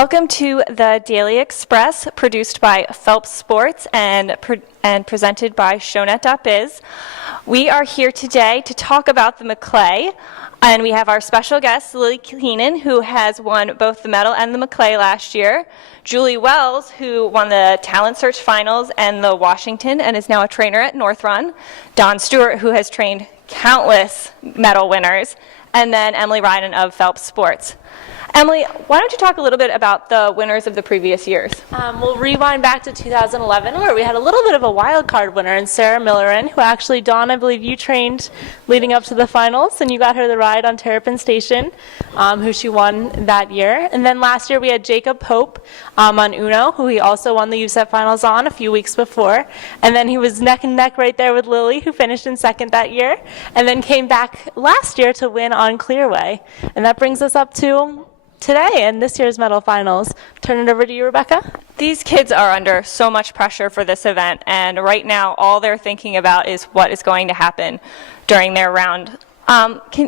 Welcome to the Daily Express, produced by PhelpsSports and presented by Shownet.biz. We are here today to talk about the Maclay, and we have our special guest, Lillie Keenan, who has won both the medal and the Maclay last year, Julie Wells, who won the Talent Search Finals and the Washington and is now a trainer at North Run, Don Stewart, who has trained countless medal winners, and then Emily Ryden of PhelpsSports. Emily, why don't you talk a little bit about the winners of the previous years? We'll rewind back to 2011, where we had a little bit of a wild card winner in Sarah Millerin, who actually, Dawn, I believe you trained leading up to the finals, and you got her the ride on Terrapin Station, who she won that year. And then last year we had Jacob Pope on Uno, who he also won the USET finals on a few weeks before. And then he was neck and neck right there with Lillie, who finished in second that year, and then came back last year to win on Clearway. And that brings us up to today and this year's medal finals. Turn it over to you, Rebecca. These kids are under so much pressure for this event, and right now all they're thinking about is what is going to happen during their round.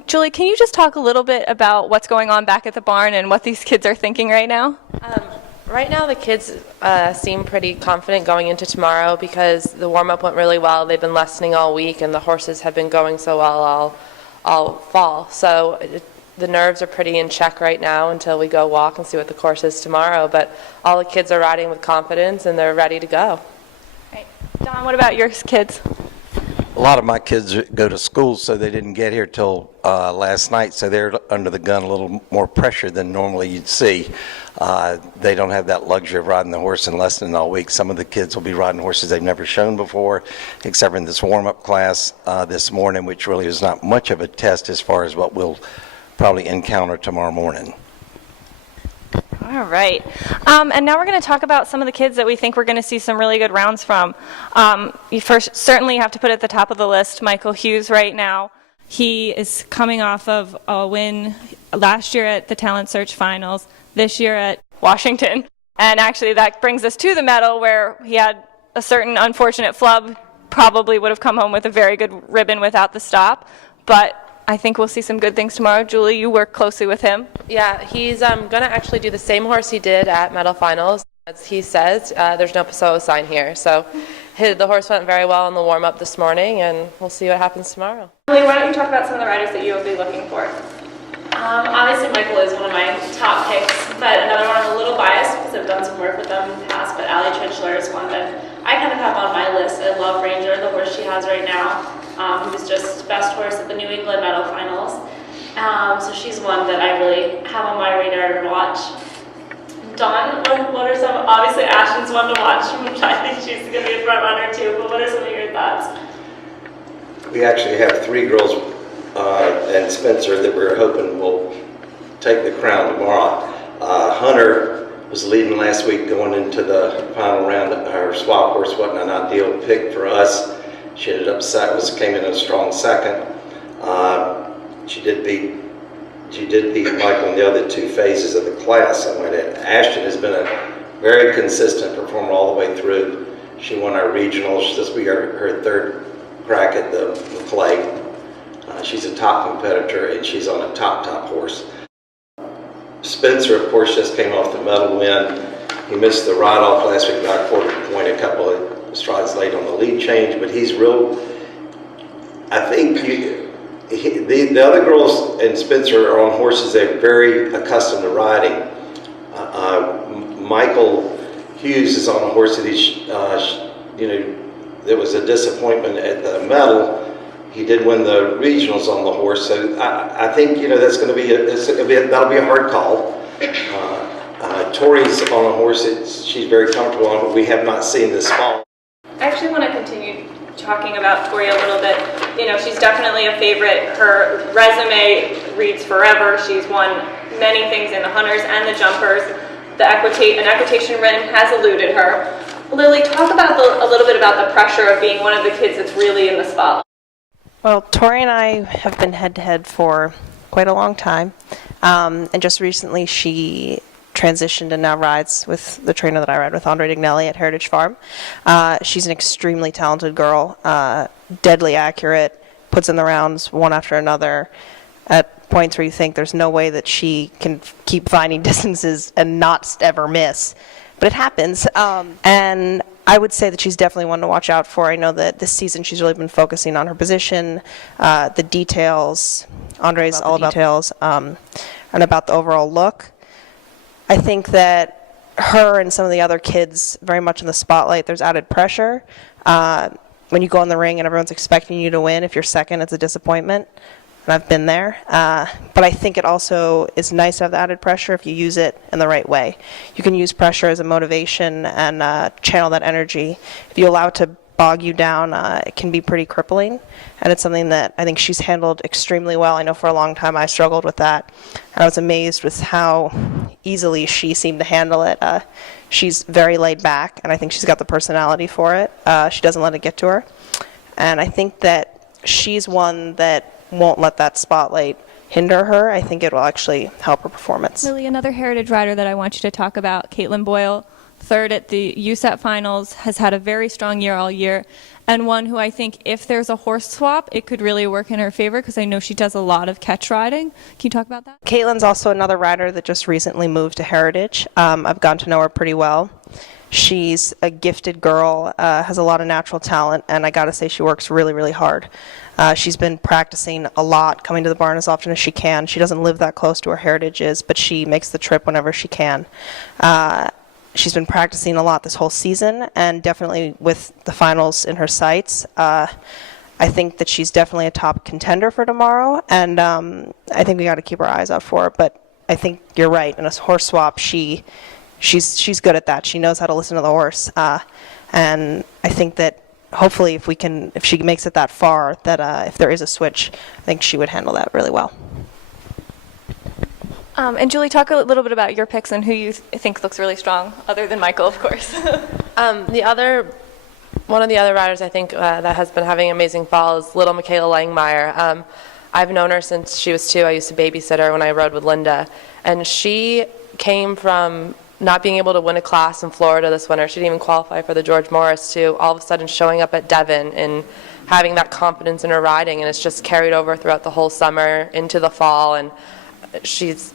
Julie, can you just talk a little bit about what's going on back at the barn and what these kids are thinking right now? Right now the kids seem pretty confident going into tomorrow because the warm-up went really well. They've been lessening all week and the horses have been going so well all fall. So the nerves are pretty in check right now until we go walk and see what the course is tomorrow. But all the kids are riding with confidence and they're ready to go. Right. Don, what about your kids? A lot of my kids go to school, so they didn't get here till last night, so they're under the gun a little more pressure than normally you'd see. They don't have that luxury of riding the horse in less than all week. Some of the kids will be riding horses they've never shown before, except for in this warm-up class this morning, which really is not much of a test as far as what we'll probably encounter tomorrow morning. All right. And now we're going to talk about some of the kids that we think we're going to see some really good rounds from. You first certainly have to put at the top of the list Michael Hughes right now. He is coming off of a win last year at the Talent Search Finals, this year at Washington. And actually that brings us to the medal where he had a certain unfortunate flub, probably would have come home with a very good ribbon without the stop. But I think we'll see some good things tomorrow. Julie, you work closely with him. Yeah, he's going to actually do the same horse he did at medal finals. As he says, there's no Pessoa sign here. So the horse went very well in the warm-up this morning, and we'll see what happens tomorrow. Julie, why don't you talk about some of the riders that you will be looking for? Obviously, Michael is one of my top picks, but another one I'm a little biased because I've done some work with them in the past, but Allie Trenchler is one that I kind of have on my list. I love Ranger, the horse she has right now. Who was just best horse at the New England medal finals. So she's one that I really have on my radar to watch. Dawn, what are some, obviously Ashton's one to watch, which I think she's going to be a front runner too, but what are some of your thoughts? We actually have three girls and Spencer that we're hoping will take the crown tomorrow. Hunter was leading last week going into the final round. Her swap horse wasn't an ideal pick for us. She ended up came in a strong second. She did beat Michael in the other two phases of the class. Ashton has been a very consistent performer all the way through. She won our regionals. This will be her third crack at the Maclay. She's a top competitor and she's on a top horse. Spencer, of course, just came off the medal win. He missed the ride-off last week by a quarter point, a couple of strides late on the lead change, but he's real. I think the other girls and Spencer are on horses they're very accustomed to riding. Michael Hughes is on a horse that there was a disappointment at the medal. He did win the regionals on the horse, so I think that's going to be that'll be a hard call. Tori's on a horse that she's very comfortable on, but we have not seen this fall. I actually want to continue talking about Tori a little bit. She's definitely a favorite. Her resume reads forever. She's won many things in the hunters and the jumpers. An equitation run has eluded her. Lillie, talk about a little bit about the pressure of being one of the kids that's really in the spotlight. Well, Tori and I have been head-to-head for quite a long time, and just recently she transitioned and now rides with the trainer that I ride with, Andre Dignelli at Heritage Farm. She's an extremely talented girl, deadly accurate, puts in the rounds one after another. at points where you think there's no way that she can keep finding distances and not ever miss. But it happens. And I would say that she's definitely one to watch out for. I know that this season she's really been focusing on her position, the details. Andre's all about details, and about the overall look. I think that her and some of the other kids very much in the spotlight. There's added pressure. When you go in the ring and everyone's expecting you to win, if you're second, it's a disappointment. And I've been there. But I think it also is nice to have the added pressure if you use it in the right way. You can use pressure as a motivation and channel that energy. If you allow it to bog you down, it can be pretty crippling. And it's something that I think she's handled extremely well. I know for a long time I struggled with that. And I was amazed with how easily she seemed to handle it. She's very laid back, and I think she's got the personality for it. She doesn't let it get to her. And I think that she's one that won't let that spotlight hinder her. I think it will actually help her performance. Lillie, another heritage rider that I want you to talk about, Caitlin Boyle, third at the USAT finals, has had a very strong year all year, and one who I think if there's a horse swap, it could really work in her favor because I know she does a lot of catch riding. Can you talk about that? Caitlin's also another rider that just recently moved to Heritage. I've gotten to know her pretty well. She's a gifted girl, has a lot of natural talent, and I gotta say she works really, really hard. She's been practicing a lot, coming to the barn as often as she can. She doesn't live that close to where Heritage is, but she makes the trip whenever she can. She's been practicing a lot this whole season, and definitely with the finals in her sights, I think that she's definitely a top contender for tomorrow, and I think we got to keep our eyes out for her. But I think you're right. In a horse swap, she's good at that. She knows how to listen to the horse, and I think that hopefully if she makes it that far, that if there is a switch, I think she would handle that really well. And Julie, talk a little bit about your picks and who you think looks really strong, other than Michael, of course. One of the other riders I think that has been having an amazing fall is little Michaela Langmeyer. I've known her since she was 2. I used to babysit her when I rode with Linda. And she came from not being able to win a class in Florida this winter. She didn't even qualify for the George Morris, to all of a sudden showing up at Devon and having that confidence in her riding. And it's just carried over throughout the whole summer into the fall. And she's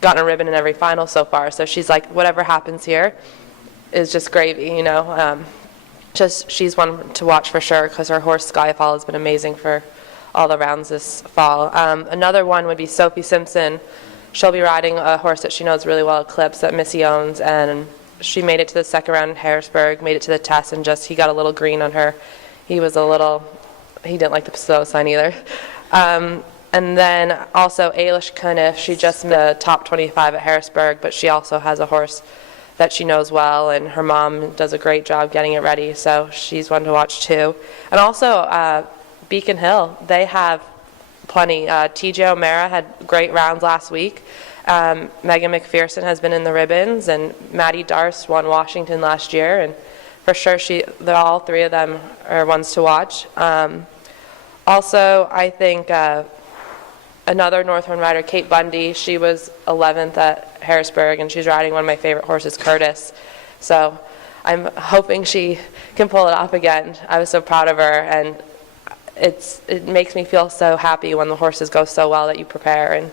gotten a ribbon in every final so far. So she's like, whatever happens here is just gravy, you know. She's one to watch for sure because her horse Skyfall has been amazing for all the rounds this fall. Another one would be Sophie Simpson. She'll be riding a horse that she knows really well, Eclipse, that Missy owns, and she made it to the second round in Harrisburg, made it to the test, and he got a little green on her. He didn't like the Passeau sign either. And then also Ailish Cuniff, she just made the top 25 at Harrisburg, but she also has a horse that she knows well, and her mom does a great job getting it ready, so she's one to watch too. And also Beacon Hill, they have plenty. TJ O'Mara had great rounds last week. Megan McPherson has been in the ribbons, and Maddie Darce won Washington last year, and for sure all three of them are ones to watch. Also, I think another Northern rider, Kate Bundy, she was 11th at Harrisburg, and she's riding one of my favorite horses, Curtis. So I'm hoping she can pull it off again. I was so proud of her, and it makes me feel so happy when the horses go so well that you prepare, and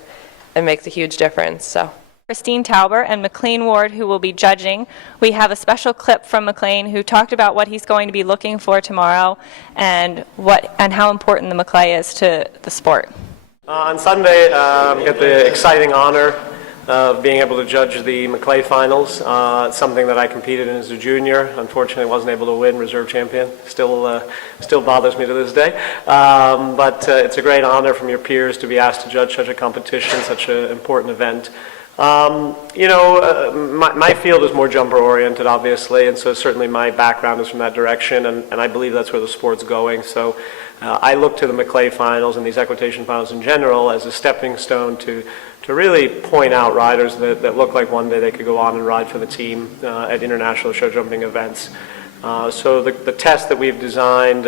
it makes a huge difference. So. Christine Tauber and McLean Ward, who will be judging. We have a special clip from McLean, who talked about what he's going to be looking for tomorrow and how important the Maclay is to the sport. On Sunday, get the exciting honor of being able to judge the Maclay finals. It's something that I competed in as a junior. Unfortunately, wasn't able to win, reserve champion. Still bothers me to this day. But it's a great honor from your peers to be asked to judge such a competition, such an important event. My field is more jumper oriented, obviously, and so certainly my background is from that direction, and I believe that's where the sport's going. So I look to the Maclay finals and these equitation finals in general as a stepping stone to really point out riders that look like one day they could go on and ride for the team at international show jumping events. So the test that we've designed,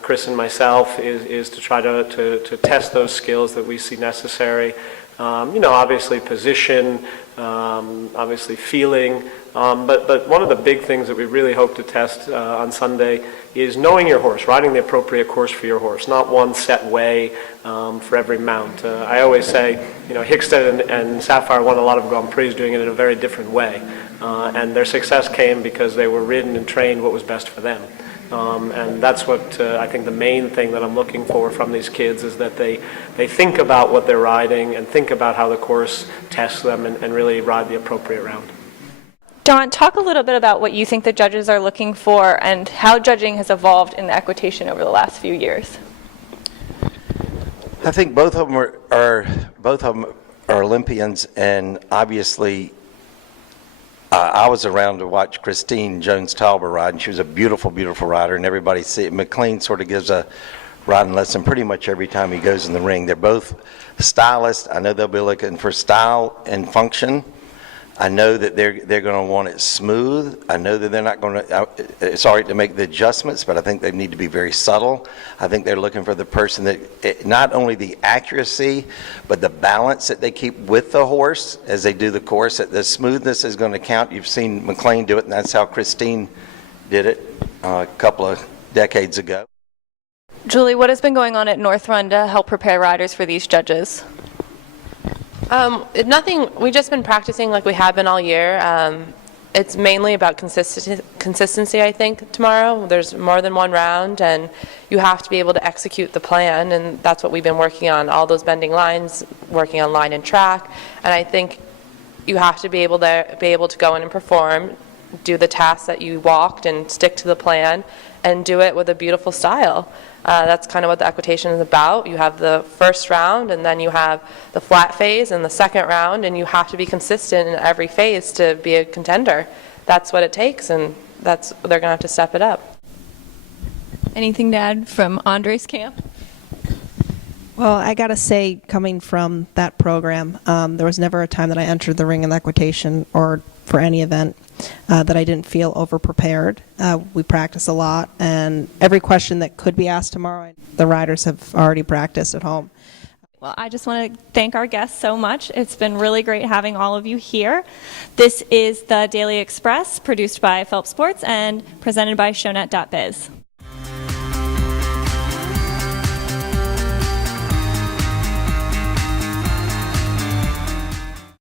Chris and myself, is to try to test those skills that we see necessary. Obviously position, obviously feeling, but one of the big things that we really hope to test on Sunday is knowing your horse, riding the appropriate course for your horse, not one set way for every mount. I always say, Hickstead and Sapphire won a lot of Grand Prix doing it in a very different way. And their success came because they were ridden and trained what was best for them. And that's what I think the main thing that I'm looking for from these kids is that they think about what they're riding and think about how the course tests them and really ride the appropriate round. Don, talk a little bit about what you think the judges are looking for and how judging has evolved in the equitation over the last few years. I think both of them are Olympians, and obviously I was around to watch Christine Jones-Tauber ride, and she was a beautiful, beautiful rider, and everybody see it. McLean sort of gives a riding lesson pretty much every time he goes in the ring. They're both stylists. I know they'll be looking for style and function. I know that they're going to want it smooth. I know that they're not going to, sorry to make the adjustments, but I think they need to be very subtle. I think they're looking for the person that, not only the accuracy, but the balance that they keep with the horse as they do the course. That the smoothness is going to count. You've seen McLean do it, and that's how Christine did it a couple of decades ago. Julie, what has been going on at North Run to help prepare riders for these judges? Nothing. We've just been practicing like we have been all year. It's mainly about consistency, I think, tomorrow. There's more than one round, and you have to be able to execute the plan, and that's what we've been working on, all those bending lines, working on line and track. And I think you have to be able to go in and perform, do the tasks that you walked, and stick to the plan, and do it with a beautiful style. That's kind of what the equitation is about. You have the first round, and then you have the flat phase and the second round, and you have to be consistent in every phase to be a contender. That's what it takes, and they're going to have to step it up. Anything to add from Andre's camp? Well, I got to say, coming from that program, there was never a time that I entered the ring in the equitation or for any event that I didn't feel over-prepared. We practice a lot, and every question that could be asked tomorrow, the riders have already practiced at home. Well, I just want to thank our guests so much. It's been really great having all of you here. This is the Daily Express, produced by PhelpsSports and presented by Shownet.biz.